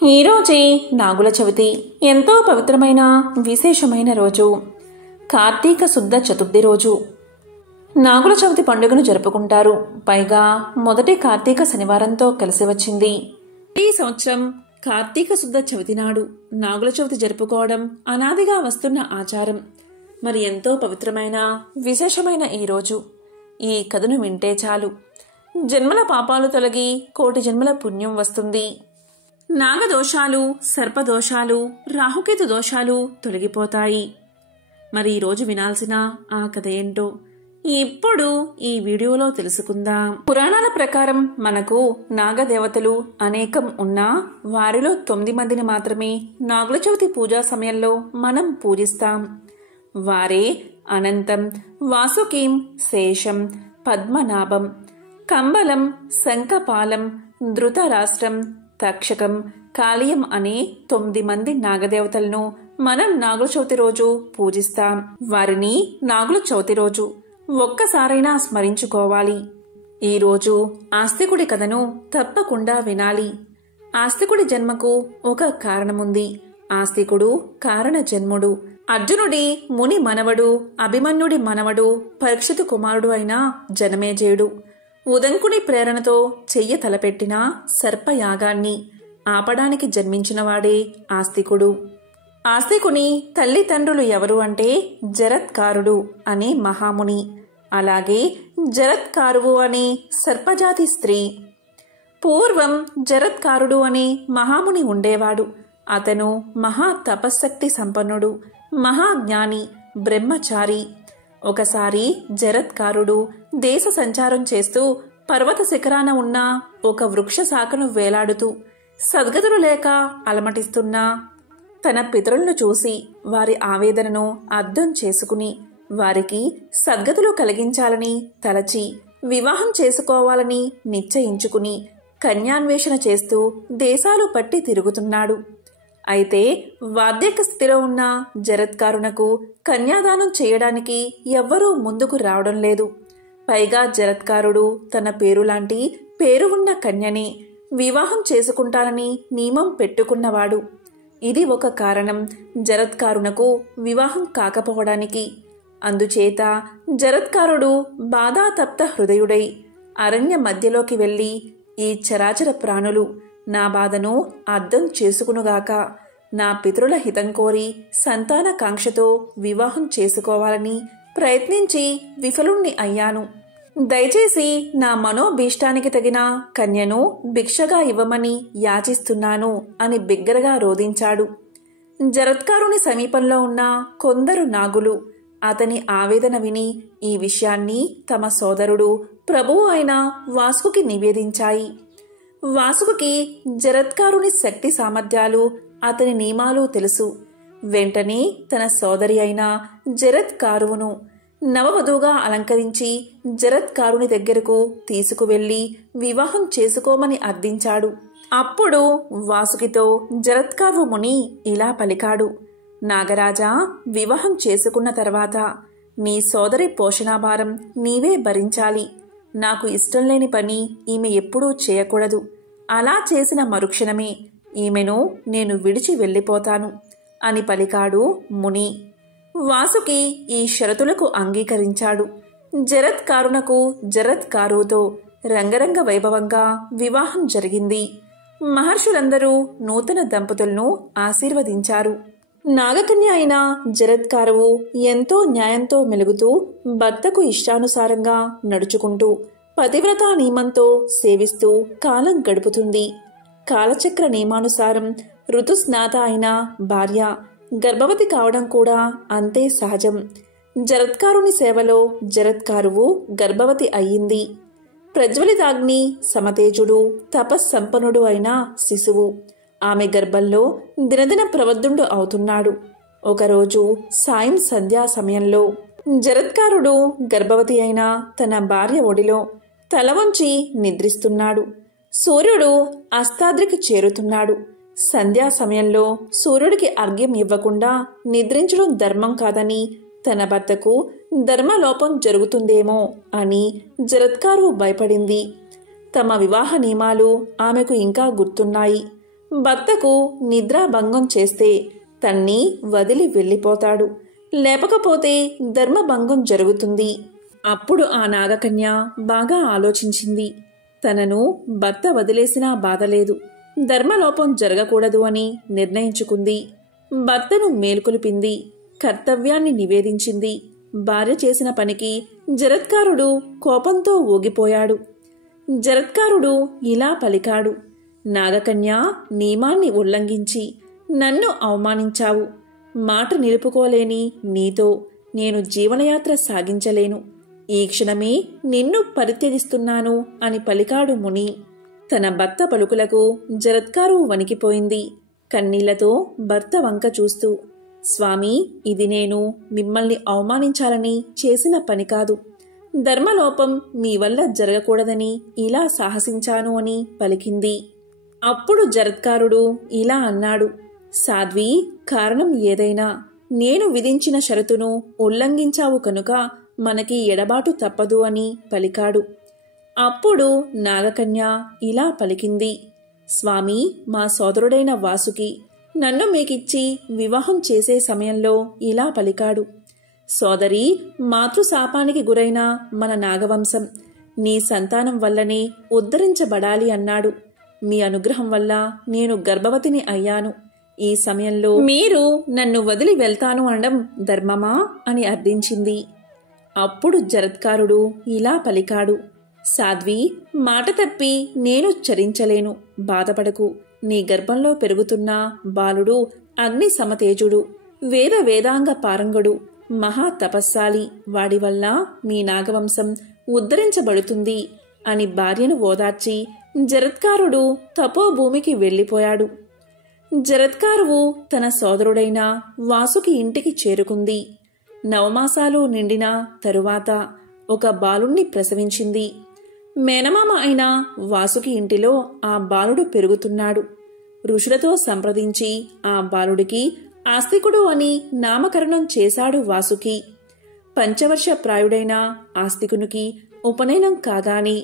ఈరోజే నాగుల చవితి. ఎంతో పవిత్రమైన విశేషమైన రోజు. కార్తీక శుద్ధ చతుర్థి రోజు నాగుల చవితి పండుగను జరుపుకుంటారు. పైగా మొదటి కార్తీక శనివారంతో కలిసి వచ్చింది. ఈ సంవత్సరం కార్తీక శుద్ధ చవితి నాడు నాగుల చవితి జరుపుకోవడం అనాదిగా వస్తున్న ఆచారం. మరి ఎంతో పవిత్రమైన విశేషమైన ఈ రోజు ఈ కథను వింటే చాలు జన్మల పాపాలు తొలగి కోటి జన్మల పుణ్యం వస్తుంది. నాగదోషాలు, సర్పదోషాలు, రాహుకేతు దోషాలు తొలగిపోతాయి. మరి ఈరోజు వినాల్సిన ఆ కథ ఏంటో ఇప్పుడు ఈ వీడియోలో తెలుసుకుందాం. పురాణాల ప్రకారం మనకు నాగదేవతలు అనేకం ఉన్నా వారిలో 9 మందిని మాత్రమే నాగుల చవితి పూజా సమయంలో మనం పూజిస్తాం. వారే అనంతం, వాసుకీం, శేషం, పద్మనాభం, కంబలం, శంఖపాలం, ధృతరాష్ట్రం, తక్షకం, కాళీయం అనే 9 మంది నాగదేవతలను మనం నాగుల చవితి రోజు పూజిస్తాం. వారిని నాగుల చవితి రోజు ఒక్కసారైనా స్మరించుకోవాలి. ఈ రోజు ఆస్తికుడి కథను తప్పకుండా వినాలి. ఆస్తికుడి జన్మకు ఒక కారణముంది. ఆస్తికుడు కారణ జన్ముడు. అర్జునుడి ముని మనవడు, అభిమన్యుడి మనవడు, పరీక్షితు కుమారుడు అయిన జనమేజయుడు ఉదంకుని ప్రేరణతో చెయ్య తలపెట్టిన సర్పయాగాన్ని ఆపడానికి జన్మించినవాడే ఆస్తికుడు. ఆస్తికుని తల్లిదండ్రులు ఎవరు అంటే జరత్కారుడు అనే మహాముని, అలాగే జరత్కారువు అనే సర్పజాతి స్త్రీ. పూర్వం జరత్కారుడు అనే మహాముని ఉండేవాడు. అతను మహా తపశ్శక్తి సంపన్నుడు, మహాజ్ఞాని, బ్రహ్మచారి. ఒకసారి జరత్కారుడు దేశ సంచారం చేస్తూ పర్వత శిఖరాన ఉన్న ఒక వృక్ష శాఖను వేలాడుతూ సద్గతులు లేక అలమటిస్తున్న తన పితరులను చూసి వారి ఆవేదనను అర్థం చేసుకుని వారికి సద్గతులు కలిగించాలని తలచి వివాహం చేసుకోవాలని నిశ్చయించుకుని కన్యాన్వేషణ చేస్తూ దేశాలు పట్టి తిరుగుతున్నాడు. అయితే వార్ధక్య స్థితిలో ఉన్న జరత్కారునకు కన్యాదానం చేయడానికి ఎవ్వరూ ముందుకు రావడం లేదు. పైగా జరత్కారుడు తన పేరు లాంటి పేరు ఉన్న కన్యని వివాహం చేసుకుంటానని నియమం పెట్టుకున్నవాడు. ఇది ఒక కారణం జరత్కారునకు వివాహం కాకపోవడానికి. అందుచేత జరత్కారుడు బాధాతప్త హృదయుడై అరణ్య మధ్యలోకి వెళ్ళి ఈ చరాచర ప్రాణులు నా బాధను అర్థం చేసుకునుగాక, నా పితరుల హితం కోరి సంతాన కాంక్షతో వివాహం చేసుకోవాలని ప్రయత్నించి విఫలుణ్ణి అయ్యాను. దయచేసి నా మనోభీష్టానికి తగిన కన్యను భిక్షగా ఇవ్వమని యాచిస్తున్నాను అని బిగ్గరగా రోదించాడు. జరత్కారుని సమీపంలో ఉన్న కొందరు నాగులు అతని ఆవేదన విని ఈ విషయాన్ని తమ సోదరుడు ప్రభువు అయిన వాసుకి నివేదించాయి. వాసుకి జరత్కారుని శక్తి సామర్థ్యాలు, అతని నియమాలు తెలుసు. వెంటనే తన సోదరి అయిన జరత్కారువును నవవధువుగా అలంకరించి జరత్కారుని దగ్గరకు తీసుకువెళ్లి వివాహం చేసుకోమని అర్థించాడు. అప్పుడు వాసుకితో జరత్కారు ముని ఇలా పలికాడు: నాగరాజా, వివాహం చేసుకున్న తర్వాత నీ సోదరి పోషణాభారం నీవే భరించాలి. నాకు ఇష్టం లేని పని ఈమె ఎప్పుడూ చేయకూడదు. అలా చేసిన మరుక్షణమే ఈమెను నేను విడిచి వెళ్ళిపోతాను అని పలికాడు ముని. వాసుకి ఈ షరతులకు అంగీకరించాడు. జరత్కారునకు జరత్కారుతో రంగరంగ వైభవంగా వివాహం జరిగింది. మహర్షులందరూ నూతన దంపతులను ఆశీర్వదించారు. నాగకన్య అయిన జరత్కారువు ఎంతో న్యాయంతో మెలుగుతూ భర్తకు ఇష్టానుసారంగా నడుచుకుంటూ పతివ్రతా నియమంతో సేవిస్తూ కాలం గడుపుతుంది. కాలచక్ర నియమానుసారం ఋతుస్నాత అయిన భార్య గర్భవతి కావడం కూడా అంతే సహజం. జరత్కారుని సేవలో జరత్కారువు గర్భవతి అయ్యింది. ప్రజ్వలితాగ్ని సమతేజుడు తపస్సంపన్నుడు అయిన శిశువు ఆమె గర్భంలో దినదిన ప్రవద్దుండు అవుతున్నాడు. ఒకరోజు సాయం సంధ్యా సమయంలో జరత్కారుడు గర్భవతి అయిన తన భార్య ఒడిలో తల వంచి నిద్రిస్తున్నాడు. సూర్యుడు అస్తాద్రికి చేరుతున్నాడు. సంధ్యా సమయంలో సూర్యుడికి అర్ఘ్యం ఇవ్వకుండా నిద్రించడం ధర్మం కాదని తన భర్తకు ధర్మలోపం జరుగుతుందేమో అని జరత్కారు భయపడింది. తమ వివాహ నియమాలు ఆమెకు ఇంకా గుర్తున్నాయి. భర్తకు నిద్రాభంగం చేస్తే తన్ని వదిలి వెళ్ళిపోతాడు, లేపకపోతే ధర్మభంగం జరుగుతుంది. అప్పుడు ఆ నాగకన్య బాగా ఆలోచించింది. తనను భర్త వదిలేసినా బాధలేదు, ధర్మలోపం జరగకూడదు అని నిర్ణయించుకుంది. భర్తను మేల్కొలిపింది, కర్తవ్యాన్ని నివేదించింది. భార్య చేసిన పనికి జరత్కారుడు కోపంతో ఊగిపోయాడు. జరత్కారుడు ఇలా పలికాడు, నాగకన్య, నియమాన్ని ఉల్లంఘించి నన్ను అవమానించావు. మాట నిలుపుకోలేని నీతో నేను జీవనయాత్ర సాగించలేను. ఈ క్షణమే నిన్ను పరిత్యజిస్తున్నాను అని పలికాడు ముని. తన భర్త పలుకులకు జరత్కారు వణికిపోయింది. కన్నీళ్లతో భర్త వంక చూస్తూ, స్వామి, ఇది నేను మిమ్మల్ని అవమానించాలని చేసిన పని కాదు. ధర్మలోపం మీ వల్ల జరగకూడదని ఇలా సాహసించాను అని పలికింది. అప్పుడు జరత్కారుడు ఇలా అన్నాడు, సాధ్వి, కారణం ఏదైనా నేను విధించిన షరతును ఉల్లంఘించావు కనుక మనకి ఎడబాటు తప్పదు అని పలికాడు. అప్పుడు నాగకన్య ఇలా పలికింది, స్వామి, మా సోదరుడైన వాసుకి నన్ను మీకిచ్చి వివాహం చేసే సమయంలో ఇలా పలికాడు, సోదరి, మాతృశాపానికి గురైన మన నాగవంశం నీ సంతానం వల్లనే ఉద్ధరించబడాలి అన్నాడు. మీ అనుగ్రహం వల్ల నేను గర్భవతిని అయ్యాను. ఈ సమయంలో మీరు నన్ను వదిలి వెళ్తాను అనడం ధర్మమా అని అర్థించింది. అప్పుడు జరత్కారుడు ఇలా పలికాడు, సాధ్వి, మాట తప్పి నేను చరించలేను, బాధపడకు. నీ గర్భంలో పెరుగుతున్న బాలుడు అగ్ని సమతేజుడు, వేదాంగ పారంగడు, మహా తపస్సాలి. వాడి వల్ల మీ నాగవంశం ఉద్ధరించబడుతుంది అని భార్యను ఓదార్చి జరత్కారుడు తపోభూమికి వెళ్ళిపోయాడు. జరత్కారువు తన సోదరుడైన వాసుకి ఇంటికి చేరుకుంది. నవమాసాలు నిండిన తరువాత ఒక బాలుణ్ణి ప్రసవించింది. మేనమామ అయిన వాసుకి ఇంటిలో ఆ బాలుడు పెరుగుతున్నాడు. ఋషులతో సంప్రదించి ఆ బాలుడికి ఆస్తికుడు అని నామకరణం చేశాడు వాసుకి. పంచవర్ష ప్రాయుడైన ఆస్తికునికి ఉపనయనం కాగానే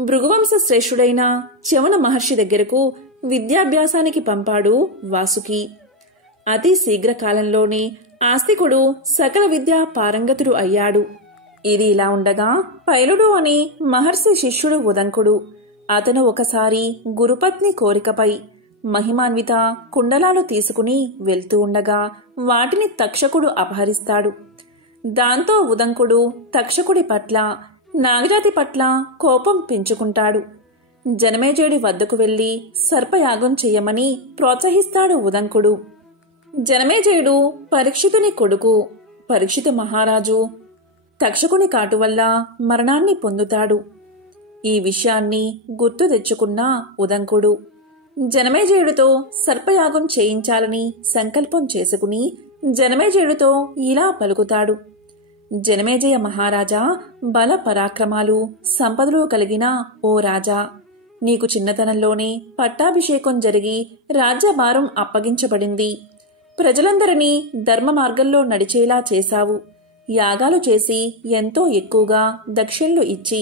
భృగువంశ శ్రేష్ఠుడైన చ్యవన మహర్షి దగ్గరకు విద్యాభ్యాసానికి పంపాడు వాసుకి. అతి శీఘ్రకాలంలోనే ఆస్తికుడు సకల విద్యా పారంగతుడు అయ్యాడు. ఇది ఇలా ఉండగా పైలుడు అని మహర్షి శిష్యుడు ఉదంకుడు. అతను ఒకసారి గురుపత్ని కోరికపై మహిమాన్విత కుండలాలు తీసుకుని వెళ్తూ ఉండగా వాటిని తక్షకుడు అపహరిస్తాడు. దాంతో ఉదంకుడు తక్షకుడి పట్ల, నాగజాతి పట్ల కోపం పెంచుకుంటాడు. జనమేజయుడి వద్దకు వెళ్లి సర్పయాగం చెయ్యమని ప్రోత్సహిస్తాడు ఉదంకుడు. జనమేజయుడు పరీక్షితుని కొడుకు. పరీక్షితు మహారాజు తక్షకుని కాటు వల్ల మరణాన్ని పొందుతాడు. ఈ విషయాన్ని గుర్తు తెచ్చుకున్న ఉదంకుడు జనమేజయుడితో సర్పయాగం చేయించాలని సంకల్పం చేసుకుని జనమేజయుడితో ఇలా పలుకుతాడు, జనమేజయ మహారాజా, బల పరాక్రమాలు సంపదలు కలిగిన ఓ రాజా, నీకు చిన్నతనంలోనే పట్టాభిషేకం జరిగి రాజ్యభారం అప్పగించబడింది. ప్రజలందరినీ ధర్మ మార్గంలో నడిచేలా చేశావు. యాగాలు చేసి ఎంతో ఎక్కువగా దక్షిణలు ఇచ్చి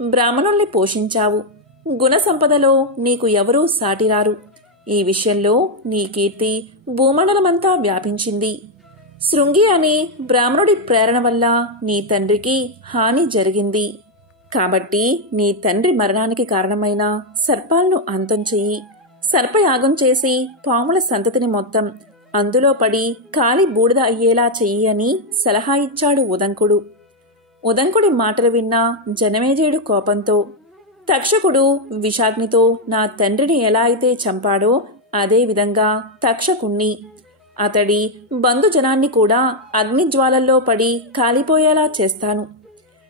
బ్రాహ్మణుల్ని పోషించావు. గుణ సంపదలో నీకు ఎవరూ సాటిరారు. ఈ విషయంలో నీ కీర్తి భూమండలమంతా వ్యాపించింది. శృంగి అనే బ్రాహ్మణుడి ప్రేరణ వల్ల నీ తండ్రికి హాని జరిగింది. కాబట్టి నీ తండ్రి మరణానికి కారణమైన సర్పాలను అంతం చెయ్యి. సర్పయాగం చేసి పాముల సంతతిని మొత్తం అందులో పడి కాలి బూడిద అయ్యేలా చెయ్యి అని సలహా ఇచ్చాడు ఉదంకుడు. ఉదంకుడి మాటలు విన్న జనమేజయుడు కోపంతో, తక్షకుడు విషాగ్నితో నా తండ్రిని ఎలా అయితే చంపాడో అదేవిధంగా తక్షకుణ్ణి, అతడి బంధుజనాన్ని కూడా అగ్నిజ్వాలల్లో పడి కాలిపోయేలా చేస్తాను.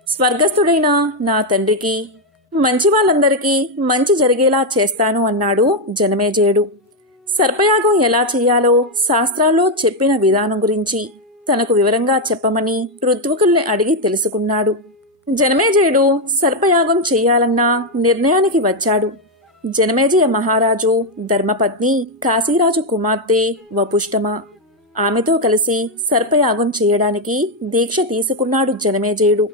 స్వర్గస్థుడైన నా తండ్రికి, మంచి వాళ్ళందరికీ మంచి జరిగేలా చేస్తాను అన్నాడు జనమేజయుడు. సర్పయాగం ఎలా చెయ్యాలో శాస్త్రాల్లో చెప్పిన విధానం గురించి తనకు వివరంగా చెప్పమని ఋత్వికుల్ని అడిగి తెలుసుకున్నాడు. జనమేజయుడు సర్పయాగం చెయ్యాలన్న నిర్ణయానికి వచ్చాడు. జనమేజయ మహారాజు ధర్మపత్ని కాశీరాజు కుమార్తె వపుష్టమ. ఆమెతో కలిసి సర్పయాగం చేయడానికి దీక్ష తీసుకున్నాడు జనమేజయుడు.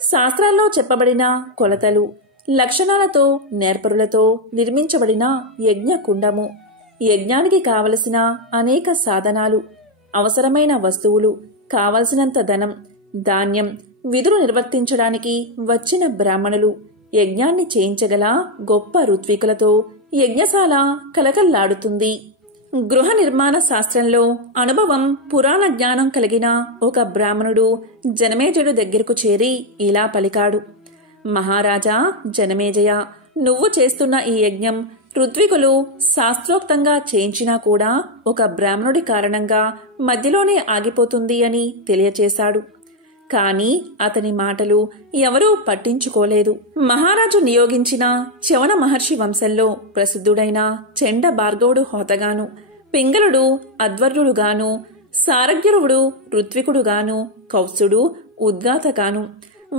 శాస్త్రాల్లో చెప్పబడిన కొలతలు, లక్షణాలతో నేర్పరులతో నిర్మించబడిన యజ్ఞ కుండము, యజ్ఞానికి కావలసిన అనేక సాధనాలు, అవసరమైన వస్తువులు, కావలసినంత ధనం, ధాన్యం, విధులు నిర్వర్తించడానికి వచ్చిన బ్రాహ్మణులు, యజ్ఞాన్ని చేయించగల గొప్ప ఋత్వికులతో యజ్ఞశాల కలకల్లాడుతుంది. గృహ నిర్మాణ శాస్త్రంలో అనుభవం, పురాణ జ్ఞానం కలిగిన ఒక బ్రాహ్మణుడు జనమేజయుడు దగ్గరకు చేరి ఇలా పలికాడు: మహారాజా జనమేజయ, నువ్వు చేస్తున్న ఈ యజ్ఞం ఋత్వికులు శాస్త్రోక్తంగా చేయించినా కూడా ఒక బ్రాహ్మణుడి కారణంగా మధ్యలోనే ఆగిపోతుంది అని తెలియచేశాడు. కాని అతని మాటలు ఎవరూ పట్టించుకోలేదు. మహారాజు నియోగించిన చవన మహర్షి వంశంలో ప్రసిద్ధుడైన చెండ భార్గవుడు హోతగాను, పింగళుడు అధ్వర్యుడుగాను, సారగ్యురుడు ఋత్వికుడుగాను, కౌత్సుడు ఉద్గాతగాను,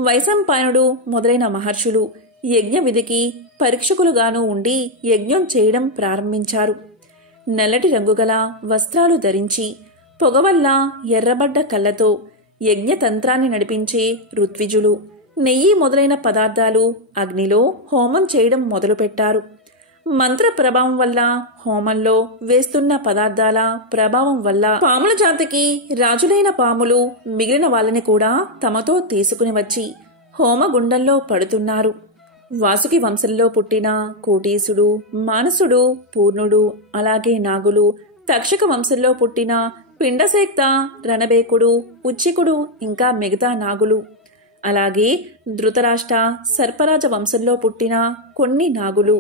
వైశంపాయనుడు మొదలైన మహర్షులు యజ్ఞ విధికి పరీక్షకులుగాను ఉండి యజ్ఞం చేయడం ప్రారంభించారు. నల్లటి రంగుగల వస్త్రాలు ధరించి, పొగవల్ల ఎర్రబడ్డ కళ్ళతో యజ్ఞతంత్రాన్ని నడిపించే ఋత్విజులు నెయ్యి మొదలైన పదార్థాలు అగ్నిలో హోమం చేయడం మొదలుపెట్టారు. మంత్ర ప్రభావం వల్ల, హోమంలో వేస్తున్న పదార్థాల ప్రభావం వల్ల పాముల జాతికి రాజులైన పాములు మిగిలిన వాళ్ళని కూడా తమతో తీసుకుని వచ్చి హోమగుండంలో పడుతున్నారు. వాసుకి వంశంలో పుట్టిన కోటీసుడు, మానసుడు, పూర్ణుడు, అలాగే నాగులు, తక్షక వంశంలో పుట్టిన పిండసేక్త, రణబేకుడు, ఉచ్చికుడు, ఇంకా మిగతా నాగులు, అలాగే ధృతరాష్ట్ర, సర్పరాజ వంశంలో పుట్టిన కొన్ని నాగులు,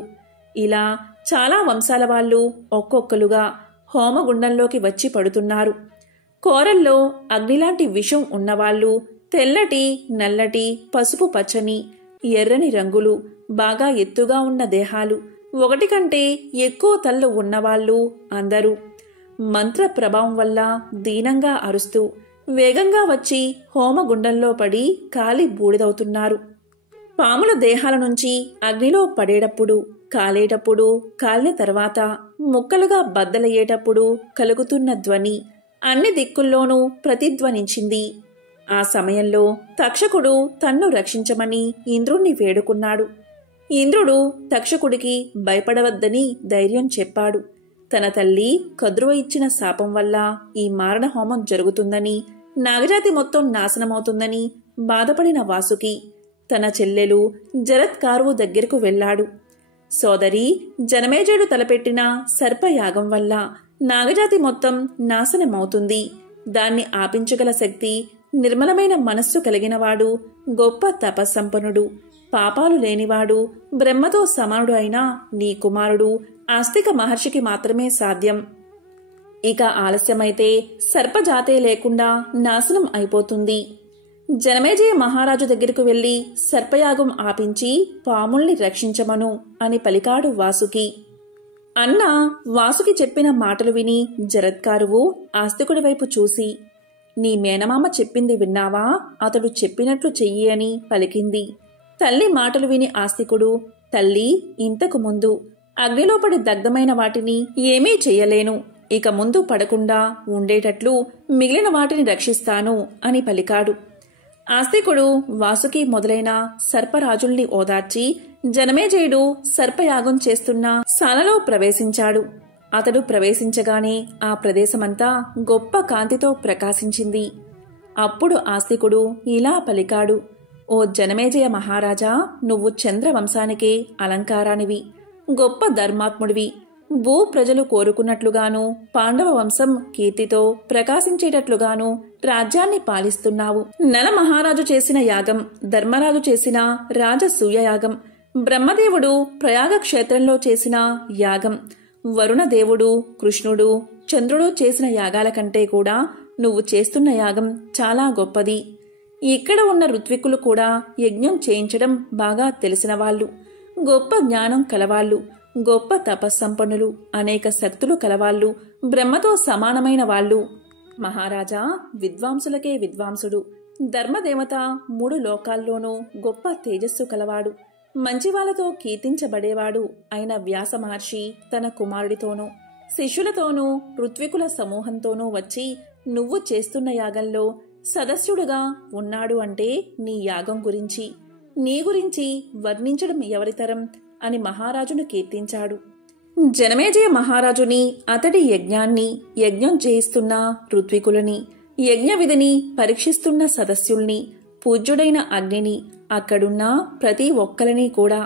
ఇలా చాలా వంశాల వాళ్ళు ఒక్కొక్కలుగా హోమగుండంలోకి వచ్చి పడుతున్నారు. కోరల్లో అగ్నిలాంటి విషం ఉన్నవాళ్లు, తెల్లటి, నల్లటి, పసుపు పచ్చని, ఎర్రని రంగులు, బాగా ఎత్తుగా ఉన్న దేహాలు, ఒకటి కంటే ఎక్కువ తల్లు ఉన్నవాళ్లు అందరూ మంత్ర ప్రభావం వల్ల దీనంగా అరుస్తూ వేగంగా వచ్చి హోమగుండంలో పడి కాలి బూడిదవుతున్నారు. పాముల దేహాల నుంచి అగ్నిలో పడేటప్పుడు, కాలేటప్పుడు, కాలిన తర్వాత ముక్కలుగా బద్దలయ్యేటప్పుడు కలుగుతున్న ధ్వని అన్ని దిక్కుల్లోనూ ప్రతిధ్వనించింది. ఆ సమయంలో తక్షకుడు తన్ను రక్షించమని ఇంద్రుణ్ణి వేడుకున్నాడు. ఇంద్రుడు తక్షకుడికి భయపడవద్దని ధైర్యం చెప్పాడు. తన తల్లి కద్రువ ఇచ్చిన శాపం వల్ల ఈ మారణ హోమం జరుగుతుందని, నాగజాతి మొత్తం నాశనమవుతుందని బాధపడిన వాసుకి తన చెల్లెలు జరత్కారువు దగ్గరకు వెళ్లాడు. సోదరి, జనమేజయుడు తలపెట్టిన సర్పయాగం వల్ల నాగజాతి మొత్తం నాశనమవుతుంది. దాన్ని ఆపించగల శక్తి, నిర్మలమైన మనస్సు కలిగినవాడు, గొప్ప తపస్సంపన్నుడు, పాపాలు లేనివాడు, బ్రహ్మతో సమానుడు అయిన నీ కుమారుడు ఆస్తిక మహర్షికి మాత్రమే సాధ్యం. ఇక ఆలస్యమైతే సర్పజాతే లేకుండా నాశనం అయిపోతుంది. జనమేజయ మహారాజు దగ్గరకు వెళ్లి సర్పయాగం ఆపించి పాముల్ని రక్షించమను అని పలికాడు వాసుకి. అన్న వాసుకి చెప్పిన మాటలు విని జరత్కారువు ఆస్తికుడి వైపు చూసి, నీ మేనమామ చెప్పింది విన్నావా? అతడు చెప్పినట్లు చెయ్యి అని పలికింది. తల్లి మాటలు విని ఆస్తికుడు, తల్లి, ఇంతకు ముందు అగ్నిలో పడి దగ్ధమైన వాటిని ఏమీ చెయ్యలేను. ఇక ముందు పడకుండా ఉండేటట్లు మిగిలిన వాటిని రక్షిస్తాను అని పలికాడు. ఆస్తికుడు వాసుకి మొదలైన సర్పరాజుల్ని ఓదార్చి జనమేజయుడు సర్పయాగం చేస్తున్న శాలలో ప్రవేశించాడు. అతడు ప్రవేశించగానే ఆ ప్రదేశమంతా గొప్ప కాంతితో ప్రకాశించింది. అప్పుడు ఆస్తికుడు ఇలా పలికాడు: ఓ జనమేజయ మహారాజా, నువ్వు చంద్రవంశానికే అలంకారానివి, గొప్ప ధర్మాత్ముడివి. భూ ప్రజలు కోరుకున్నట్లుగాను, పాండవ వంశం కీర్తితో ప్రకాశించేటట్లుగాను రాజ్యాన్ని పాలిస్తున్నావు. నల మహారాజు చేసిన యాగం, ధర్మరాజు చేసిన రాజసూయ యాగం, బ్రహ్మదేవుడు ప్రయాగ క్షేత్రంలో చేసిన యాగం, వరుణదేవుడు, కృష్ణుడు, చంద్రుడు చేసిన యాగాల కంటే కూడా నువ్వు చేస్తున్న యాగం చాలా గొప్పది. ఇక్కడ ఉన్న ఋత్వికులు కూడా యజ్ఞం చేయించడం బాగా తెలిసిన వాళ్ళు, గొప్ప జ్ఞానం కలవాళ్ళు, గొప్ప తపస్సంపన్నులు, అనేక శక్తులు కలవాళ్ళు, బ్రహ్మతో సమానమైన వాళ్ళు. మహారాజా, విద్వాంసులకే విద్వాంసుడు, ధర్మదేవత 3 లోకాల్లోనూ గొప్ప తేజస్సు కలవాడు, మంచివాళ్లతో కీర్తించబడేవాడు అయిన వ్యాస మహర్షి తన కుమారుడితోనూ శిష్యులతోనూ ఋత్వికుల సమూహంతోనూ వచ్చి నువ్వు చేస్తున్న యాగంలో సదస్యుడుగా ఉన్నాడు అంటే నీ యాగం గురించి, నీ గురించి వర్ణించడం ఎవరితరం అని మహారాజును కీర్తించాడు. జనమేజయ మహారాజుని, అతడి యజ్ఞాన్ని, యజ్ఞం చేయిస్తున్న ఋత్వికులని, యజ్ఞ విధిని పరీక్షిస్తున్న సదస్యుల్ని, పూజ్యుడైన అగ్నిని, అక్కడున్న ప్రతి ఒక్కరిని కూడా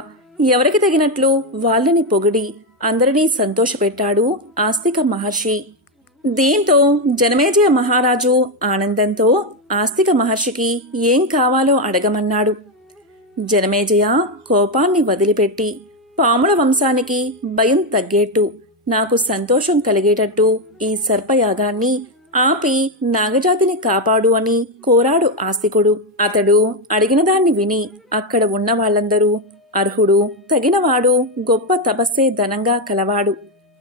ఎవరికి తగినట్లు వాళ్ళని పొగిడి అందరినీ సంతోషపెట్టాడు ఆస్తిక మహర్షి. దీంతో జనమేజయ మహారాజు ఆనందంతో ఆస్తిక మహర్షికి ఏం కావాలో అడగమన్నాడు. జనమేజయ కోపాన్ని వదిలిపెట్టి, పాముల వంశానికి భయం తగ్గేట్టు, నాకు సంతోషం కలిగేటట్టు ఈ సర్పయాగాన్ని ఆపి నాగజాతిని కాపాడు అని కోరాడు ఆస్తికుడు. అతడు అడిగిన దాన్ని విని అక్కడ ఉన్న వాళ్ళందరూ అర్హుడు, తగినవాడు, గొప్ప తపస్సే ధనంగా కలవాడు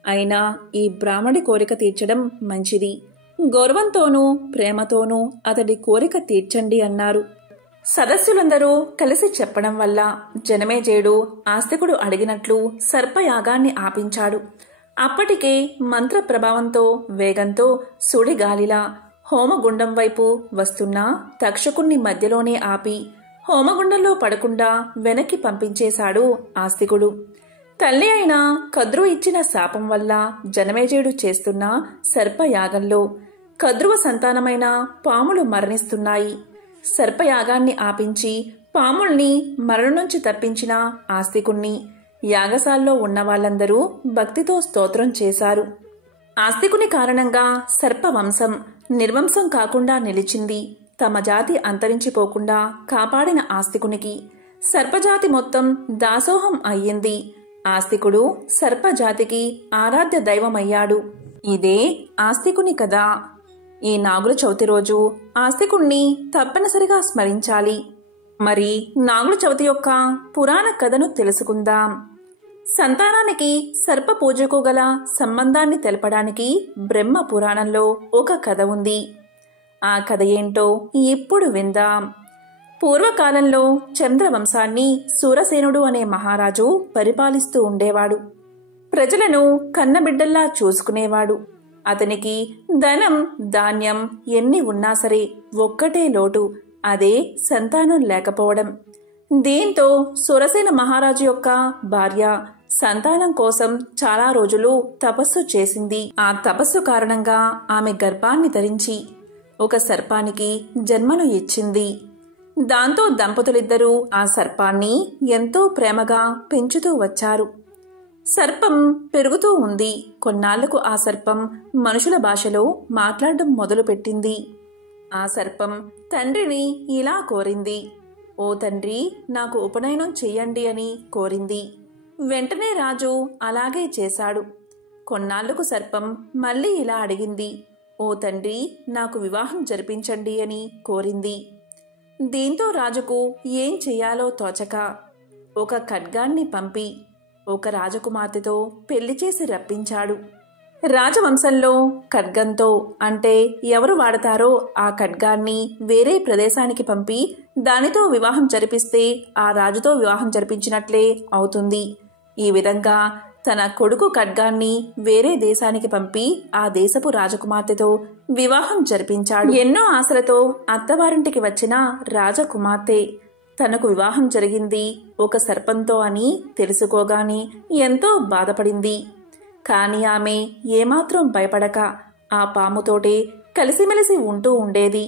అయినా ఈ బ్రాహ్మడి కోరిక తీర్చడం మంచిది, గౌరవంతోనూ ప్రేమతోనూ అతడి కోరిక తీర్చండి అన్నారు. సదస్సులందరూ కలిసి చెప్పడం వల్ల జనమేజయుడు ఆస్తికుడు అడిగినట్లు సర్పయాగాన్ని ఆపించాడు. అప్పటికే మంత్ర ప్రభావంతో వేగంతో సుడిగాలిలా హోమగుండం వైపు వస్తున్న తక్షకుణ్ణి మధ్యలోనే ఆపి హోమగుండంలో పడకుండా వెనక్కి పంపించేశాడు ఆస్తికుడు. తల్లి అయిన కద్రువ ఇచ్చిన శాపం వల్ల జనమేజయుడు చేస్తున్న సర్పయాగంలో కద్రువ సంతానమైన పాములు మరణిస్తున్నాయి. సర్పయాగాన్ని ఆపించి పాముల్ని మరణం నుంచి తప్పించిన ఆస్తికుణ్ణి యాగశాల్లో ఉన్న వాళ్ళందరూ భక్తితో స్తోత్రం చేశారు. ఆస్తికుని కారణంగా సర్పవంశం నిర్వంశం కాకుండా నిలిచింది. తమ జాతి అంతరించిపోకుండా కాపాడిన ఆస్తికునికి సర్పజాతి మొత్తం దాసోహం అయ్యింది. ఆస్తికుడు సర్పజాతికి ఆరాధ్య దైవమయ్యాడు. ఇదే ఆస్తికుని కథ. ఈ నాగుల చవితి రోజు ఆస్తికుణ్ణి తప్పనిసరిగా స్మరించాలి. మరి నాగుల చవితి యొక్క పురాణ కథను తెలుసుకుందాం. సంతానానికి సర్ప పూజకు గల సంబంధాన్ని తెలపడానికి బ్రహ్మ పురాణంలో ఒక కథ ఉంది. ఆ కథ ఏంటో ఇప్పుడు విందాం. పూర్వకాలంలో చంద్రవంశాన్ని సూరసేనుడు అనే మహారాజు పరిపాలిస్తూ ఉండేవాడు. ప్రజలను కన్నబిడ్డల్లా చూసుకునేవాడు. అతనికి ధనం, ధాన్యం ఎన్ని ఉన్నా సరే ఒక్కటే లోటు, అదే సంతానం లేకపోవడం. దీంతో సూరసేన మహారాజు యొక్క భార్య సంతానం కోసం చాలా రోజులు తపస్సు చేసింది. ఆ తపస్సు కారణంగా ఆమె గర్భాన్ని ధరించి ఒక సర్పానికి జన్మను ఇచ్చింది. దాంతో దంపతులిద్దరూ ఆ సర్పాన్ని ఎంతో ప్రేమగా పెంచుతూ వచ్చారు. సర్పం పెరుగుతూ ఉంది. కొన్నాళ్లకు ఆ సర్పం మనుషుల భాషలో మాట్లాడడం మొదలుపెట్టింది. ఆ సర్పం తండ్రిని ఇలా కోరింది. ఓ తండ్రి, నాకు ఉపనయనం చెయ్యండి అని కోరింది. వెంటనే రాజు అలాగే చేశాడు. కొన్నాళ్లకు సర్పం మళ్ళీ ఇలా అడిగింది. ఓ తండ్రి, నాకు వివాహం జరిపించండి అని కోరింది. దీంతో రాజుకు ఏం చెయ్యాలో తోచక ఒక ఖడ్గాన్ని పంపి ఒక రాజకుమార్తెతో పెళ్లి చేసి రప్పించాడు. రాజవంశంలో ఖడ్గంతో అంటే ఎవరు వాడతారో ఆ ఖడ్గాన్ని వేరే ప్రదేశానికి పంపి దానితో వివాహం జరిపిస్తే ఆ రాజుతో వివాహం జరిపించినట్లే అవుతుంది. ఈ విధంగా తన కొడుకు ఖడ్గాన్ని వేరే దేశానికి పంపి ఆ దేశపు రాజకుమార్తెతో వివాహం జరిపించాడు. ఎన్నో ఆశలతో అత్తవారింటికి వచ్చిన రాజకుమార్తె తనకు వివాహం జరిగింది ఒక సర్పంతో అని తెలుసుకోగాని ఎంతో బాధపడింది. కాని ఆమె ఏమాత్రం భయపడక ఆ పాముతోటే కలిసిమెలిసి ఉంటూ ఉండేది.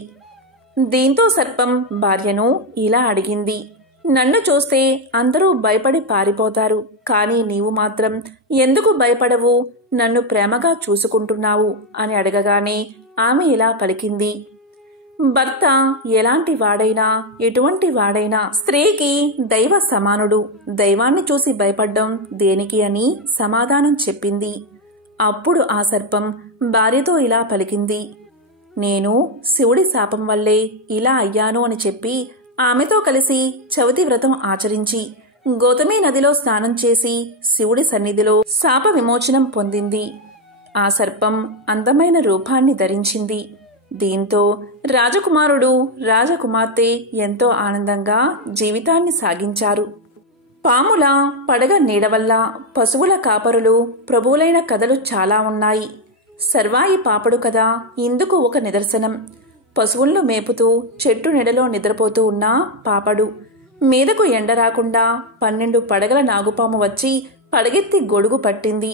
దీంతో సర్పం భార్యను ఇలా అడిగింది. నన్ను చూస్తే అందరూ భయపడి పారిపోతారు, కానీ నీవు మాత్రం ఎందుకు భయపడవు? నన్ను ప్రేమగా చూసుకుంటున్నావు అని అడగగానే ఆమె ఇలా పలికింది. భర్త ఎలాంటి వాడైనా, ఎటువంటి వాడైనా స్త్రీకి దైవ సమానుడు. దైవాన్ని చూసి భయపడ్డం దేనికి అని సమాధానం చెప్పింది. అప్పుడు ఆ సర్పం భార్యతో ఇలా పలికింది. నేను శివుడి శాపం వల్లే ఇలా అయ్యాను అని చెప్పి ఆమెతో కలిసి చవితి వ్రతం ఆచరించి గౌతమి నదిలో స్నానం చేసి శివుడి సన్నిధిలో శాప విమోచనం పొందింది. ఆ సర్పం అందమైన రూపాన్ని ధరించింది. దీంతో రాజకుమారుడు, రాజకుమార్తె ఎంతో ఆనందంగా జీవితాన్ని సాగించారు. పాముల పడగ నీడ వల్ల పశువుల కాపరులు ప్రభువులైన కథలు చాలా ఉన్నాయి. సర్వాయి పాపడు కథ ఇందుకు ఒక నిదర్శనం. పశువులను మేపుతూ చెట్టు నీడలో నిద్రపోతూ ఉన్న పాపడు మీదకు ఎండ రాకుండా 12 పడగల నాగుపాము వచ్చి పడగెత్తి గొడుగు పట్టింది.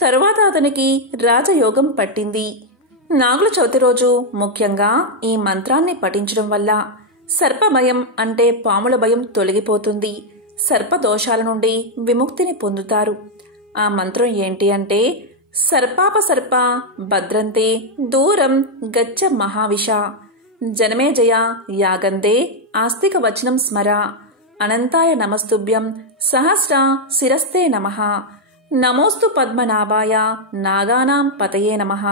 తరువాత అతనికి రాజయోగం పట్టింది. నాగుల చవితి రోజు ముఖ్యంగా ఈ మంత్రాన్ని పఠించడం వల్ల సర్పభయం అంటే పాముల భయం తొలగిపోతుంది. సర్పదోషాల నుండి విముక్తిని పొందుతారు. ఆ మంత్రం ఏంటి అంటే సర్పాపసర్ప భద్రంతే దూరం గచ్చ మహావిష జనమేజయ యాగందే ఆస్తిక వచనం స్మర అనంతాయ నమస్తుభ్యం సహస్ర శిరస్తే నమః నమోస్తు పద్మనాభాయ నాగానాం పతయే నమః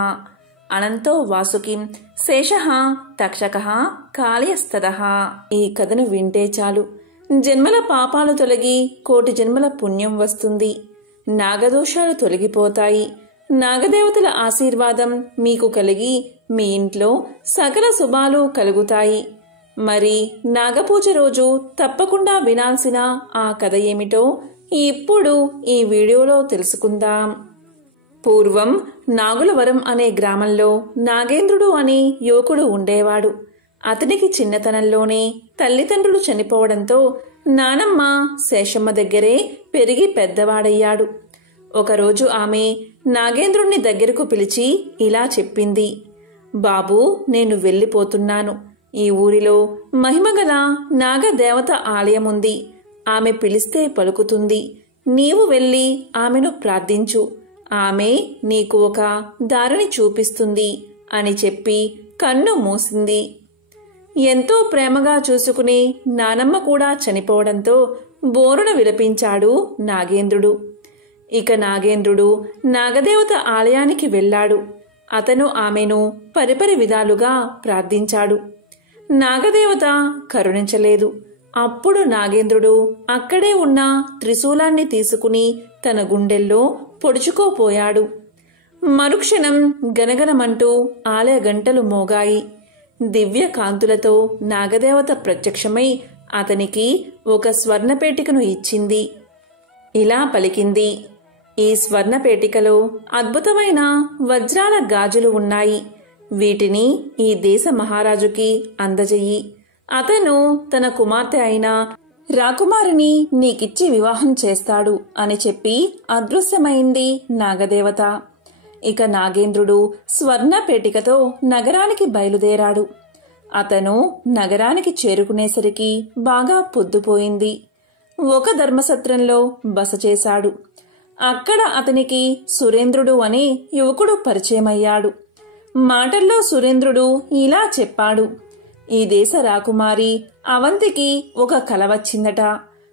అనంతో వాసుకిం శేషః తక్షకః కాళయస్తదః. ఈ కథను వింటే చాలు జన్మల పాపాలు తొలగి కోటి జన్మల పుణ్యం వస్తుంది. నాగదోషాలు తొలగిపోతాయి. నాగదేవతల ఆశీర్వాదం మీకు కలిగి మీ ఇంట్లో సకల శుభాలు కలుగుతాయి. మరి నాగపూజ రోజు తప్పకుండా వినాల్సిన ఆ కథ ఏమిటో ఇప్పుడు ఈ వీడియోలో తెలుసుకుందాం. పూర్వం నాగులవరం అనే గ్రామంలో నాగేంద్రుడు అనే యువకుడు ఉండేవాడు. అతనికి చిన్నతనంలోనే తల్లిదండ్రులు చనిపోవడంతో నానమ్మ శేషమ్మ దగ్గరే పెరిగి పెద్దవాడయ్యాడు. ఒకరోజు ఆమె నాగేంద్రుణ్ణి దగ్గరకు పిలిచి ఇలా చెప్పింది, బాబూ, నేను వెళ్ళిపోతున్నాను. ఈ ఊరిలో మహిమగల నాగదేవత ఆలయముంది. ఆమె పిలిస్తే పలుకుతుంది. నీవు వెళ్ళి ఆమెను ప్రార్థించు. ఆమె నీకు ఒక దారిని చూపిస్తుంది అని చెప్పి కన్ను మూసింది. ఎంతో ప్రేమగా చూసుకుని నానమ్మ కూడా చనిపోవడంతో బోరున విలపించాడు నాగేంద్రుడు. ఇక నాగేంద్రుడు నాగదేవత ఆలయానికి వెళ్ళాడు. అతను ఆమెను పరిపరి విధాలుగా ప్రార్థించాడు. నాగదేవత కరుణించలేదు. అప్పుడు నాగేంద్రుడు అక్కడే ఉన్న త్రిశూలాన్ని తీసుకుని తన గుండెల్లో పొడుచుకోపోయాడు. మరుక్షణం గనగనమంటూ ఆలయ గంటలు మోగాయి. దివ్య కాంతులతో నాగదేవత ప్రత్యక్షమై అతనికి ఒక స్వర్ణపేటికను ఇచ్చింది. ఇలా పలికింది, ఈ స్వర్ణపేటికలో అద్భుతమైన వజ్రాల గాజులు ఉన్నాయి. వీటిని ఈ దేశ మహారాజుకి అందజెయ్యి. అతను తన కుమార్తె అయిన రాకుమారిని నీకిచ్చి వివాహం చేస్తాడు అని చెప్పి అదృశ్యమైంది నాగదేవత. ఇక నాగేంద్రుడు స్వర్ణపేటికతో నగరానికి బయలుదేరాడు. అతను నగరానికి చేరుకునేసరికి బాగా పొద్దుపోయింది. ఒక ధర్మసత్రంలో బస చేశాడు. అక్కడ అతనికి సురేంద్రుడు అనే యువకుడు పరిచయమయ్యాడు. మాటల్లో సురేంద్రుడు ఇలా చెప్పాడు, ఈ దేశ రాకుమారి అవంతికి ఒక కల వచ్చిందట.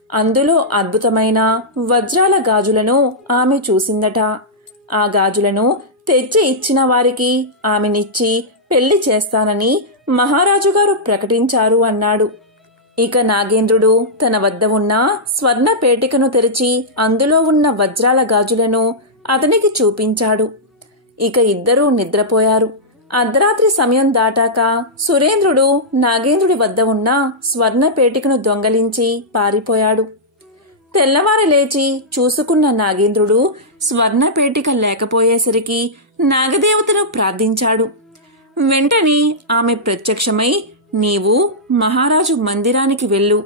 అందులో అద్భుతమైన వజ్రాల గాజులను ఆమె చూసిందట. ఆ గాజులను తెచ్చి ఇచ్చిన వారికి ఆమెనిచ్చి పెళ్లి చేస్తానని మహారాజుగారు ప్రకటించారు అన్నాడు. ఇక నాగేంద్రుడు తన వద్ద ఉన్న స్వర్ణ పేటికను తెరిచి అందులో ఉన్న వజ్రాల గాజులను అతనికి చూపించాడు. ఇక ఇద్దరూ నిద్రపోయారు. అర్ధరాత్రి సమయం దాటాక సురేంద్రుడు నాగేంద్రుడి వద్ద ఉన్న స్వర్ణ పేటికను దొంగలించి పారిపోయాడు. తెల్లవారి లేచి చూసుకున్న నాగేంద్రుడు స్వర్ణపేటిక లేకపోయేసరికి నాగదేవతను ప్రార్థించాడు. వెంటనే ఆమె ప్రత్యక్షమై, నీవు మహారాజు మందిరానికి వెళ్ళు,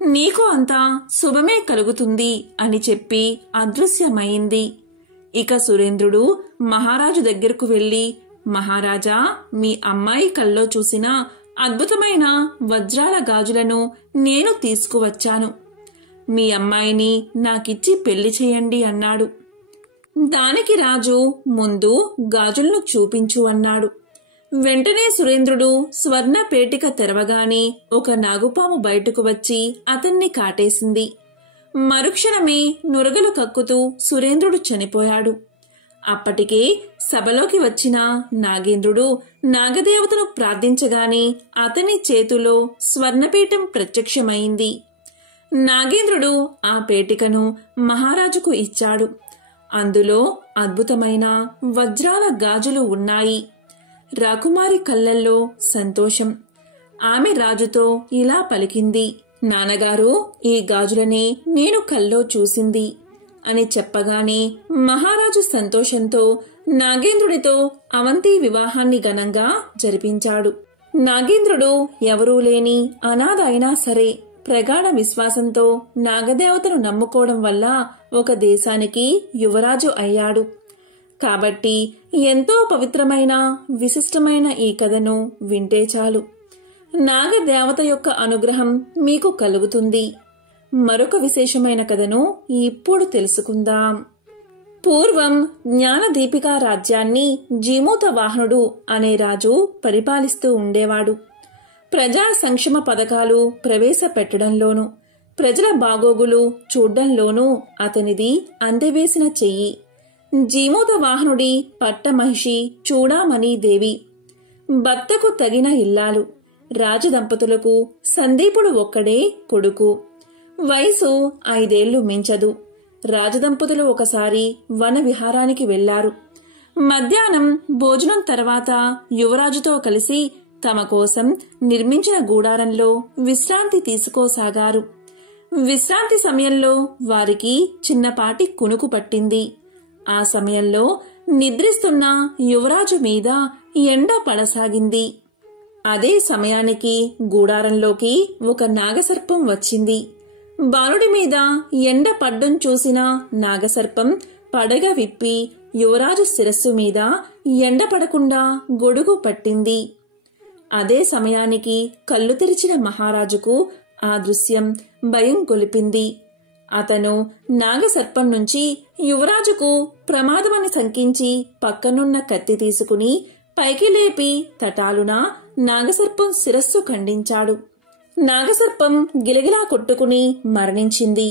నీకు అంతా శుభమే కలుగుతుంది అని చెప్పి అదృశ్యమైంది. ఇక సురేంద్రుడు మహారాజు దగ్గరకు వెళ్లి, మహారాజా, మీ అమ్మాయి కల్లో చూసిన అద్భుతమైన వజ్రాల గాజులను నేను తీసుకువచ్చాను. మీ అమ్మాయిని నాకిచ్చి పెళ్లి చేయండి అన్నాడు. దానికి రాజు ముందు గాజులను చూపించు అన్నాడు. వెంటనే సురేంద్రుడు స్వర్ణ పేటిక తెరవగానే ఒక నాగుపాము బయటకు వచ్చి అతన్ని కాటేసింది. మరుక్షణమే నురగలు కక్కుతూ సురేంద్రుడు చనిపోయాడు. అప్పటికే సభలోకి వచ్చిన నాగేంద్రుడు నాగదేవతను ప్రార్థించగానే అతని చేతిలో స్వర్ణపీఠం ప్రత్యక్షమైంది. నాగేంద్రుడు ఆ పేటికను మహారాజుకు ఇచ్చాడు. అందులో అద్భుతమైన వజ్రాల గాజులు ఉన్నాయి. రాకుమారి కళ్ళల్లో సంతోషం. ఆమె రాజుతో ఇలా పలికింది, నాన్నగారు, ఈ గాజులనే నేను కల్లో చూసింది అని చెప్పగానే మహారాజు సంతోషంతో నాగేంద్రుడితో అవంతి వివాహాన్ని ఘనంగా జరిపించాడు. నాగేంద్రుడు ఎవరూ లేని అనాథ అయినా సరే ప్రగాఢ విశ్వాసంతో నాగదేవతను నమ్ముకోవడం వల్ల ఒక దేశానికి యువరాజు అయ్యాడు. కాబట్టి ఎంతో పవిత్రమైన విశిష్టమైన ఈ కథను వింటే చాలు, నాగదేవత యొక్క అనుగ్రహం మీకు కలుగుతుంది. మరొక విశేషమైన కథను ఇప్పుడు తెలుసుకుందాం. పూర్వం జ్ఞానదీపికా రాజ్యాన్ని జీమూత వాహనుడు అనే రాజు పరిపాలిస్తూ ఉండేవాడు. ప్రజా సంక్షేమ పథకాలు ప్రవేశపెట్టడంలోనూ ప్రజల బాగోగులు చూడ్డంలోనూ అతనిది అందవేసిన చెయ్యి. జీమూత వాహనుడి పట్టమహిషి చూడామణి దేవి, భర్తకు తగిన ఇల్లాలు. రాజదంపతులకు సందీపుడు ఒక్కడే కొడుకు. వయసు 5 ఏళ్లు మించదు. రాజదంపతులు ఒకసారి వన విహారానికి వెళ్లారు. మధ్యాహ్నం భోజనం తర్వాత యువరాజుతో కలిసి తమ కోసం నిర్మించిన గూడారంలో విశ్రాంతి తీసుకోసాగారు. విశ్రాంతి సమయంలో వారికి చిన్నపాటి కునుకు పట్టింది. ఆ సమయంలో నిద్రిస్తున్న యువరాజు మీద ఎండ పడసాగింది. అదే సమయానికి గూడారంలోకి ఒక నాగసర్పం వచ్చింది. బాలుడి మీద ఎండ పడ్డం చూసిన నాగసర్పం పడగ విప్పి యువరాజు శిరస్సు మీద ఎండ పడకుండా గొడుగు పట్టింది. అదే సమయానికి కళ్ళు తెరిచిన మహారాజుకు ఆ దృశ్యం భయం గొలిపింది. అతను నాగసర్పం నుంచి యువరాజుకు ప్రమాదమని శంకించి పక్కనున్న కత్తి తీసుకుని పైకి లేపి తటాలున నాగసర్పం శిరస్సు ఖండించాడు. నాగసర్పం గిలగిలా కొట్టుకుని మరణించింది.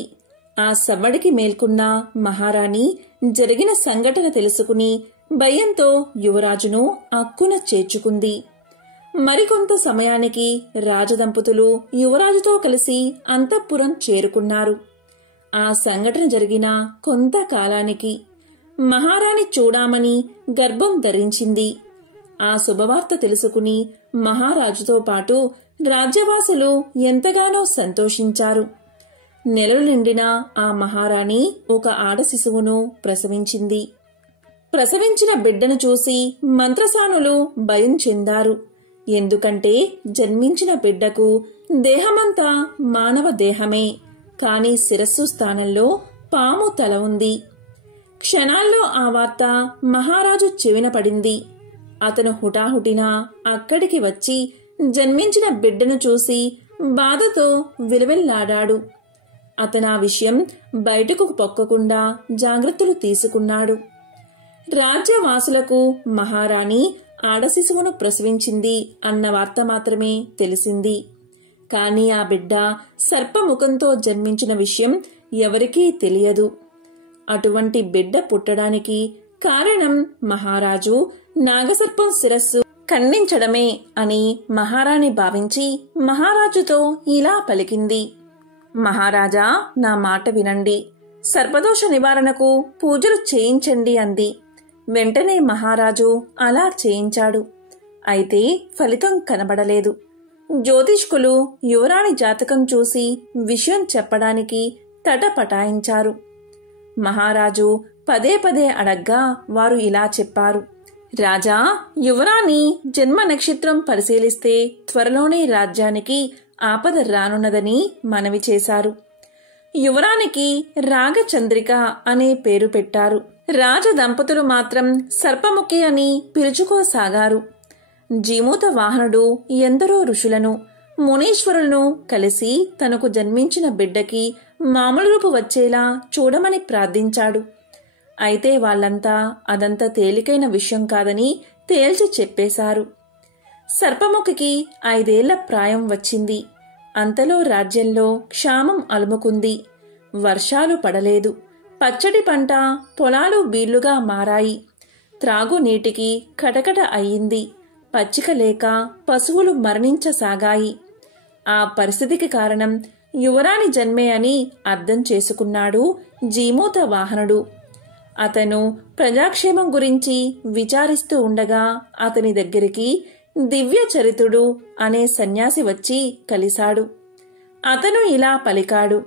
ఆ సవ్వడికి మేల్కొన్న మహారాణి జరిగిన సంఘటన తెలుసుకుని భయంతో యువరాజును అక్కున చేర్చుకుంది. మరికొంత సమయానికి రాజదంపతులు యువరాజుతో కలిసి అంతఃపురం చేరుకున్నారు. ఆ సంఘటన జరిగిన కొంతకాలానికి మహారాణి చూడామని గర్భం ధరించింది. ఆ శుభవార్త తెలుసుకుని మహారాజుతో పాటు రాజ్యవాసులు ఎంతగానో సంతోషించారు. నెలలు నిండిన ఆ మహారాణి ఒక ఆడ శిశువును ప్రసవించింది. ప్రసవించిన బిడ్డను చూసి మంత్రసానులు భయం చెందారు. ఎందుకంటే జన్మించిన బిడ్డకు దేహమంతా మానవ దేహమే, కాని శిరస్సు స్థానంలో పాము తల ఉంది. క్షణాల్లో ఆ వార్త మహారాజు చెవిన పడింది. అతను హుటాహుటిన అక్కడికి వచ్చి జన్మించిన బిడ్డను చూసి బాధతో విలవెల్లాడాడు. అతనా విషయం బయటకు పొక్కకుండా జాగ్రత్తలు తీసుకున్నాడు. రాజ్యవాసులకు మహారాణి ఆడశిశువును ప్రసవించింది అన్న వార్త మాత్రమే తెలిసింది. కాని ఆ బిడ్డ సర్పముఖంతో జన్మించిన విషయం ఎవరికీ తెలియదు. అటువంటి బిడ్డ పుట్టడానికి కారణం మహారాజు నాగసర్పం శిరస్సు ఖండించడమే అని మహారాణి భావించి మహారాజుతో ఇలా పలికింది. మహారాజా, నా మాట వినండి. సర్పదోష నివారణకు పూజలు చేయించండి అంది. వెంటనే మహారాజు అలా చేయించాడు. అయితే ఫలితం కనబడలేదు. జ్యోతిష్కులు యువరాణి జాతకం చూసి విషయం చెప్పడానికి తటపటాయించారు. మహారాజు పదే పదే అడగ్గా వారు ఇలా చెప్పారు. రాజా, యువరాణి జన్మ నక్షత్రం పరిశీలిస్తే త్వరలోనే రాజ్యానికి ఆపద రానున్నదని మనవి చేశారు. యువరానికి రాగచంద్రిక అనే పేరు పెట్టారు. రాజదంపతులు మాత్రం సర్పముఖి అని పిలుచుకోసాగారు. జీమూత వాహనుడు ఎందరో ఋషులను, మునీశ్వరులను కలిసి తనకు జన్మించిన బిడ్డకి మామూలు రూపు వచ్చేలా చూడమని ప్రార్థించాడు. అయితే వాళ్ళంతా అదంత తేలికైన విషయం కాదని తేల్చి చెప్పేశారు. సర్పముఖికి 5 ఏళ్ల ప్రాయం వచ్చింది. అంతలో రాజ్యంలో క్షామం అలుముకుంది. వర్షాలు పడలేదు. పచ్చడి పంట పొలాలు బీళ్లుగా మారాయి. త్రాగునీటికి కటకట అయ్యింది. పచ్చిక లేక పశువులు మరణించసాగాయి. ఆ పరిస్థితికి కారణం యువరాణి జన్మే అని అర్థం చేసుకున్నాడు జీమూత వాహనుడు. అతను ప్రజాక్షేమం గురించి విచారిస్తూ ఉండగా అతని దగ్గరికి దివ్య చరితుడు అనే సన్యాసి వచ్చి కలిశాడు. అతను ఇలా పలికాడు.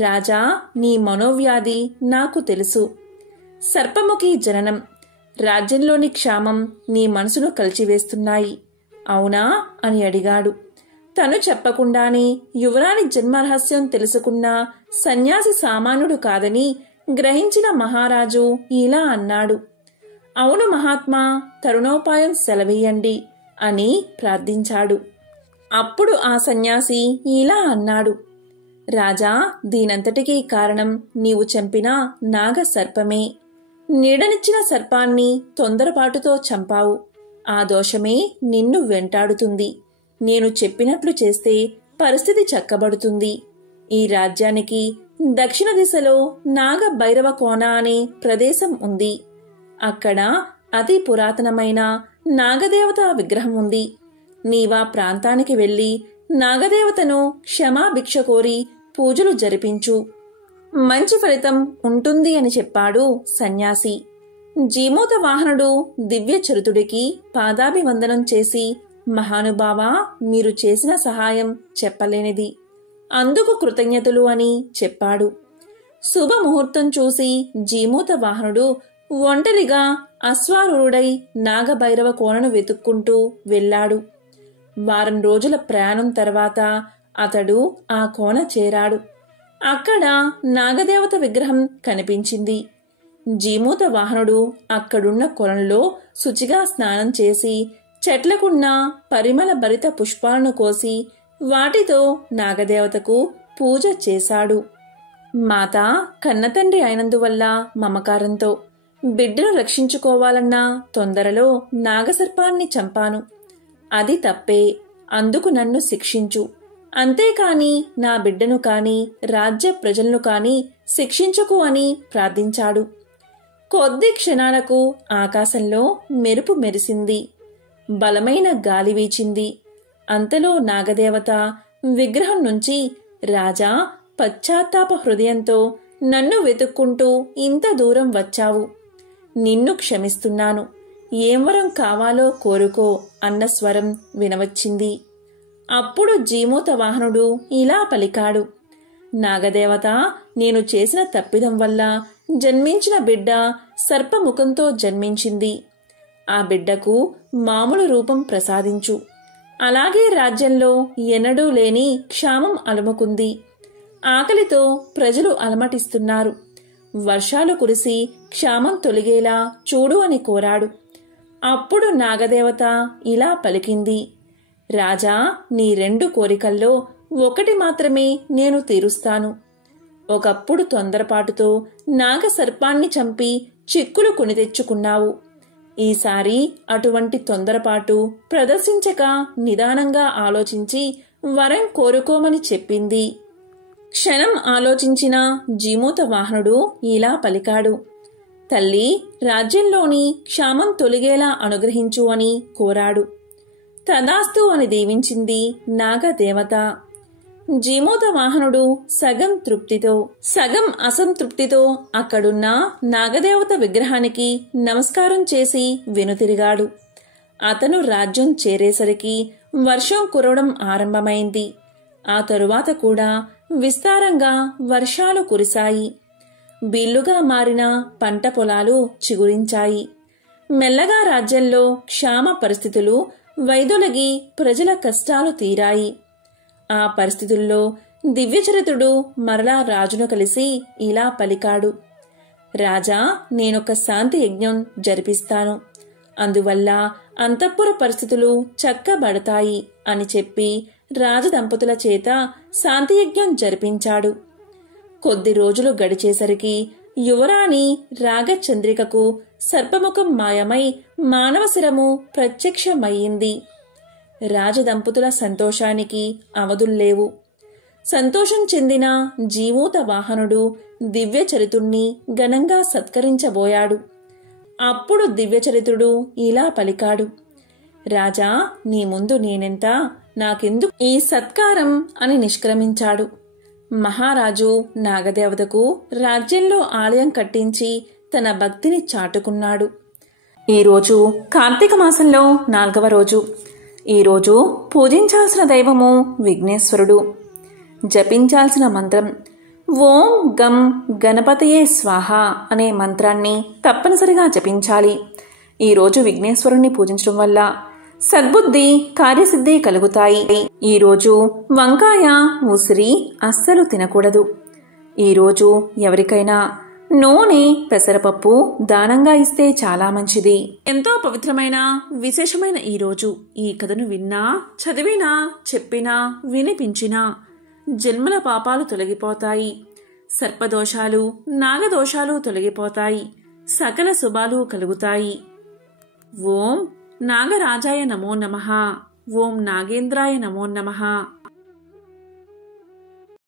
రాజా, నీ మనోవ్యాధి నాకు తెలుసు. సర్పముఖి జననం, రాజ్యంలోని క్షామం నీ మనసును కలిచివేస్తున్నాయి, అవునా అని అడిగాడు. తను చెప్పకుండానే యువరాణి జన్మరహస్యం తెలుసుకున్న సన్యాసి సామాన్యుడు కాదని గ్రహించిన మహారాజు ఇలా అన్నాడు. అవును మహాత్మా, తరుణోపాయం సెలవీయండి అని ప్రార్థించాడు. అప్పుడు ఆ సన్యాసి ఇలా అన్నాడు. రాజా, దీనంతటికీ కారణం నీవు చంపిన నాగ సర్పమే. నీడనిచ్చిన సర్పాన్ని తొందరపాటుతో చంపావు. ఆ దోషమే నిన్ను వెంటాడుతుంది. నేను చెప్పినట్లు చేస్తే పరిస్థితి చక్కబడుతుంది. ఈ రాజ్యానికి దక్షిణ దిశలో నాగ భైరవ కోన అనే ప్రదేశం ఉంది. అక్కడ అతి పురాతనమైన నాగదేవత విగ్రహం ఉంది. నీవా ప్రాంతానికి వెళ్లి నాగదేవతను క్షమాభిక్ష కోరి పూజలు జరిపించు. మంచి ఫలితం ఉంటుంది అని చెప్పాడు సన్యాసి. జీమూత వాహనుడు దివ్యచరితుడికి పాదాభివందనం చేసి, మహానుభావా, మీరు చేసిన సహాయం చెప్పలేనిది. అందుకు కృతజ్ఞతలు అని చెప్పాడు. శుభముహూర్తం చూసి జీమూత వాహనుడు ఒంటరిగా అశ్వారూఢుడై నాగభైరవ కోనను వెతుక్కుంటూ వెళ్లాడు. వారం రోజుల ప్రయాణం తర్వాత అతడు ఆ కోన చేరాడు. అక్కడ నాగదేవత విగ్రహం కనిపించింది. జీమూత వాహనుడు అక్కడున్న కొలంలో శుచిగా స్నానం చేసి చెట్లకున్న పరిమళ భరిత పుష్పాలను కోసి వాటితో నాగదేవతకు పూజ చేశాడు. మాత కన్నతండ్రి అయినందువల్ల మమకారంతో బిడ్డను రక్షించుకోవాలన్న తొందరలో నాగసర్పాన్ని చంపాను. అది తప్పే. అందుకు నన్ను శిక్షించు. అంతేకాని నా బిడ్డను కాని రాజ్య ప్రజలను కాని శిక్షించకు అని ప్రార్థించాడు. కొద్ది క్షణాలకు ఆకాశంలో మెరుపు మెరిసింది. బలమైన గాలి వీచింది. అంతలో నాగదేవత విగ్రహం నుంచి, రాజా, పశ్చాత్తాప హృదయంతో నన్ను వెతుక్కుంటూ ఇంత దూరం వచ్చావు. నిన్ను క్షమిస్తున్నాను. ఏం వరం కావాలో కోరుకో అన్న స్వరం వినవచ్చింది. అప్పుడు జీమూత వాహనుడు ఇలా పలికాడు. నాగదేవత, నేను చేసిన తప్పిదం వల్ల జన్మించిన బిడ్డ సర్పముఖంతో జన్మించింది. ఆ బిడ్డకు మామూలు రూపం ప్రసాదించు. అలాగే రాజ్యంలో ఎన్నడూ లేని క్షామం అలుముకుంది. ఆకలితో ప్రజలు అలమటిస్తున్నారు. వర్షాలు కురిసి క్షామం తొలగేలా చూడు అని కోరాడు. అప్పుడు నాగదేవత ఇలా పలికింది. రాజా, నీ 2 కోరికల్లో ఒకటి మాత్రమే నేను తీరుస్తాను. ఒకప్పుడు తొందరపాటుతో నాగసర్పాన్ని చంపి చిక్కులు కొని తెచ్చుకున్నావు. ఈసారి అటువంటి తొందరపాటు ప్రదర్శించక నిదానంగా ఆలోచించి వరం కోరుకోమని చెప్పింది. క్షణం ఆలోచించిన జీమూత వాహనుడు ఇలా పలికాడు. తల్లి, రాజ్యంలోని క్షామం తొలగేలా అనుగ్రహించు అని కోరాడు. తదాస్తు అని దీవించింది నాగదేవత. జీమూత వాహనుడు సగం తృప్తితో సగం అసంతృప్తితో అక్కడున్న నాగదేవత విగ్రహానికి నమస్కారం చేసి వెనుతిరిగాడు. అతను రాజ్యం చేరేసరికి వర్షం కురవడం ఆరంభమైంది. ఆ తరువాత కూడా విస్తారంగా వర్షాలు కురిశాయి. బిల్లుగా మారిన పంట పొలాలు చిగురించాయి. మెల్లగా రాజ్యంలో క్షామ పరిస్థితులు వైదొలగి ప్రజల కష్టాలు తీరాయి. ఆ పరిస్థితుల్లో దివ్యచరితుడు మరలా రాజును కలిసి ఇలా పలికాడు. రాజా, నేనొక శాంతి యజ్ఞం జరిపిస్తాను. అందువల్ల అంతఃపుర పరిస్థితులు చక్కబడతాయి అని చెప్పి రాజదంపతుల చేత శాంతియజ్ఞం జరిపించాడు. కొద్ది రోజులు గడిచేసరికి యువరాణి రాగచంద్రికకు సర్పముఖం మాయమై మానవ శిరము ప్రత్యక్షమయ్యింది. రాజదంపతుల సంతోషానికి అవధుల్లేవు. సంతోషం చెందిన జీమూత వాహనుడు దివ్యచరితుణ్ణి ఘనంగా సత్కరించబోయాడు. అప్పుడు దివ్యచరితుడు ఇలా పలికాడు. రాజా, నీ ముందు నేనెంత, నాకెందుకు ఈ సత్కారం అని నిష్క్రమించాడు. మహారాజు నాగదేవతకు రాజ్యంలో ఆలయం కట్టించి తన భక్తిని చాటుకున్నాడు. ఈరోజు కార్తీక మాసంలో 4వ రోజు. ఈరోజు పూజించాల్సిన దైవము విఘ్నేశ్వరుడు. జపించాల్సిన మంత్రం ఓం గం గణపతయే స్వాహ అనే మంత్రాన్ని తప్పనిసరిగా జపించాలి. ఈరోజు విఘ్నేశ్వరుణ్ణి పూజించడం వల్ల సద్బుద్ధి, కార్యసిద్ధి కలుగుతాయి. ఈరోజు వంకాయ, ఉసిరి అస్సలు తినకూడదు. ఈరోజు ఎవరికైనా నూనె, పెసరపప్పు దానంగా ఇస్తే చాలా మంచిది. ఎంతో పవిత్రమైన, విశేషమైన ఈరోజు ఈ కథను విన్నా, చదివినా, చెప్పినా, వినిపించినా జన్మల పాపాలు తొలగిపోతాయి. సర్పదోషాలు, నాగదోషాలు తొలగిపోతాయి. సకల శుభాలు కలుగుతాయి. ఓం నాగరాజాయ నమో నమః. ఓం నాగేంద్రాయ నమో నమః.